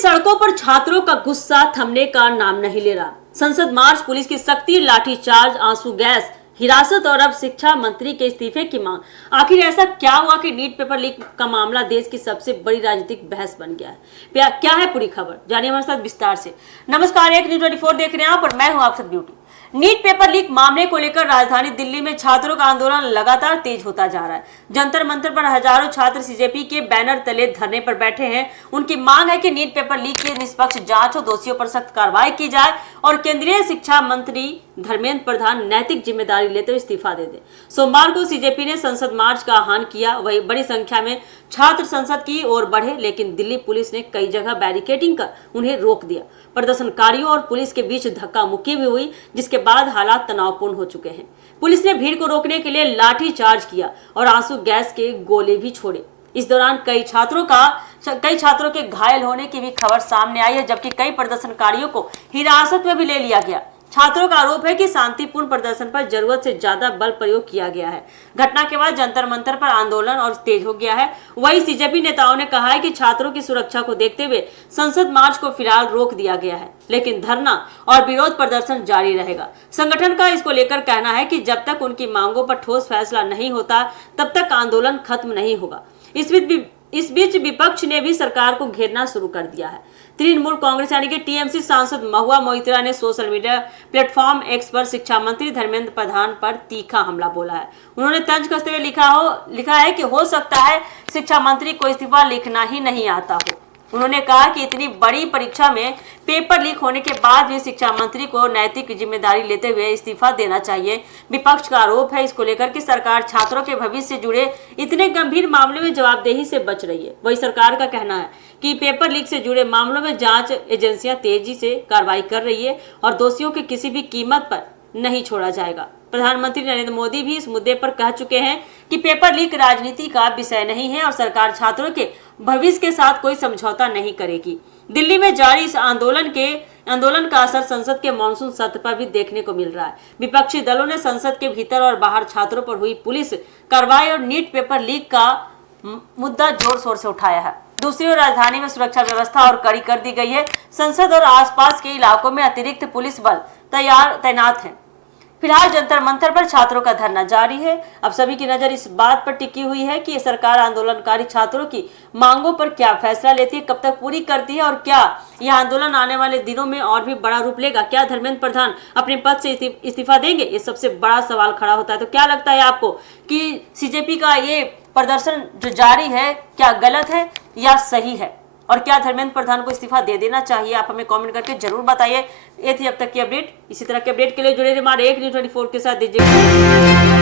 सड़कों पर छात्रों का गुस्सा थमने का नाम नहीं ले रहा। संसद मार्च, पुलिस की सख्ती, लाठीचार्ज, आंसू गैस, हिरासत और अब शिक्षा मंत्री के इस्तीफे की मांग। आखिर ऐसा क्या हुआ कि नीट पेपर लीक का मामला देश की सबसे बड़ी राजनीतिक बहस बन गया है? क्या है पूरी खबर, जानिए हमारे साथ विस्तार से। नमस्कार, एक न्यूज़ 24 देख रहे हैं आप और मैं हूं आपसे ब्यूटी। नीट पेपर लीक मामले को लेकर राजधानी दिल्ली में छात्रों का आंदोलन लगातार तेज होता जा रहा है। जंतर मंतर पर हजारों छात्र सीजेपी के बैनर तले धरने पर बैठे हैं। उनकी मांग है कि नीट पेपर लीक की निष्पक्ष जांच हो, दोषियों पर सख्त कार्रवाई की जाए और केंद्रीय शिक्षा मंत्री धर्मेंद्र प्रधान नैतिक जिम्मेदारी लेते हुए इस्तीफा दे दे। सोमवार को सीजेपी ने संसद मार्च का आह्वान किया। वही बड़ी संख्या में छात्र संसद की ओर बढ़े, लेकिन दिल्ली पुलिस ने कई जगह बैरिकेडिंग कर उन्हें रोक दिया। प्रदर्शनकारियों और पुलिस के बीच धक्का मुक्की भी हुई, जिसके बाद हालात तनावपूर्ण हो चुके हैं। पुलिस ने भीड़ को रोकने के लिए लाठी चार्ज किया और आंसू गैस के गोले भी छोड़े। इस दौरान कई छात्रों के घायल होने की भी खबर सामने आई है, जबकि कई प्रदर्शनकारियों को हिरासत में भी ले लिया गया। छात्रों का आरोप है कि शांतिपूर्ण प्रदर्शन पर जरूरत से ज्यादा बल प्रयोग किया गया है। घटना के बाद जंतर मंतर पर आंदोलन और तेज हो गया है। वहीं सीजेपी नेताओं ने कहा है कि छात्रों की सुरक्षा को देखते हुए संसद मार्च को फिलहाल रोक दिया गया है, लेकिन धरना और विरोध प्रदर्शन जारी रहेगा। संगठन का इसको लेकर कहना है कि जब तक उनकी मांगों पर ठोस फैसला नहीं होता, तब तक आंदोलन खत्म नहीं होगा। इस बीच विपक्ष ने भी सरकार को घेरना शुरू कर दिया है। तृणमूल कांग्रेस यानी कि टीएमसी सांसद महुआ मोइत्रा ने सोशल मीडिया प्लेटफॉर्म एक्स पर शिक्षा मंत्री धर्मेंद्र प्रधान पर तीखा हमला बोला है। उन्होंने तंज कसते हुए लिखा है कि हो सकता है शिक्षा मंत्री को इस्तीफा लिखना ही नहीं आता हो। उन्होंने कहा कि इतनी बड़ी परीक्षा में पेपर लीक होने के बाद भी शिक्षा मंत्री को नैतिक जिम्मेदारी लेते हुए इस्तीफा देना चाहिए। विपक्ष का आरोप है इसको लेकर कि सरकार छात्रों के भविष्य से जुड़े इतने गंभीर मामले में जवाबदेही से बच रही है। वही सरकार का कहना है कि पेपर लीक से जुड़े मामलों में जांच एजेंसियां तेजी से कार्रवाई कर रही है और दोषियों की किसी भी कीमत पर नहीं छोड़ा जाएगा। प्रधानमंत्री नरेंद्र मोदी भी इस मुद्दे पर कह चुके हैं कि पेपर लीक राजनीति का विषय नहीं है और सरकार छात्रों के भविष्य के साथ कोई समझौता नहीं करेगी। दिल्ली में जारी इस आंदोलन का असर संसद के मॉनसून सत्र पर भी देखने को मिल रहा है। विपक्षी दलों ने संसद के भीतर और बाहर छात्रों पर हुई पुलिस कार्रवाई और नीट पेपर लीक का मुद्दा जोर शोर से उठाया है। दूसरी ओर राजधानी में सुरक्षा व्यवस्था और कड़ी कर दी गई है। संसद और आसपास के इलाकों में अतिरिक्त पुलिस बल तैनात है। फिलहाल जंतर मंतर पर छात्रों का धरना जारी है। अब सभी की नजर इस बात पर टिकी हुई है कि सरकार आंदोलनकारी छात्रों की मांगों पर क्या फैसला लेती है, कब तक पूरी करती है और क्या यह आंदोलन आने वाले दिनों में और भी बड़ा रूप लेगा। क्या धर्मेंद्र प्रधान अपने पद से इस्तीफा देंगे? ये सबसे बड़ा सवाल खड़ा होता है। तो क्या लगता है आपको कि सीजेपी का ये प्रदर्शन जो जारी है क्या गलत है या सही है, और क्या धर्मेंद्र प्रधान को इस्तीफा दे देना चाहिए? आप हमें कमेंट करके जरूर बताइए। ये थी अब तक की अपडेट। इसी तरह के अपडेट के लिए जुड़े रहिए हमारे एक न्यूज़ 24 के साथ। दीजिए।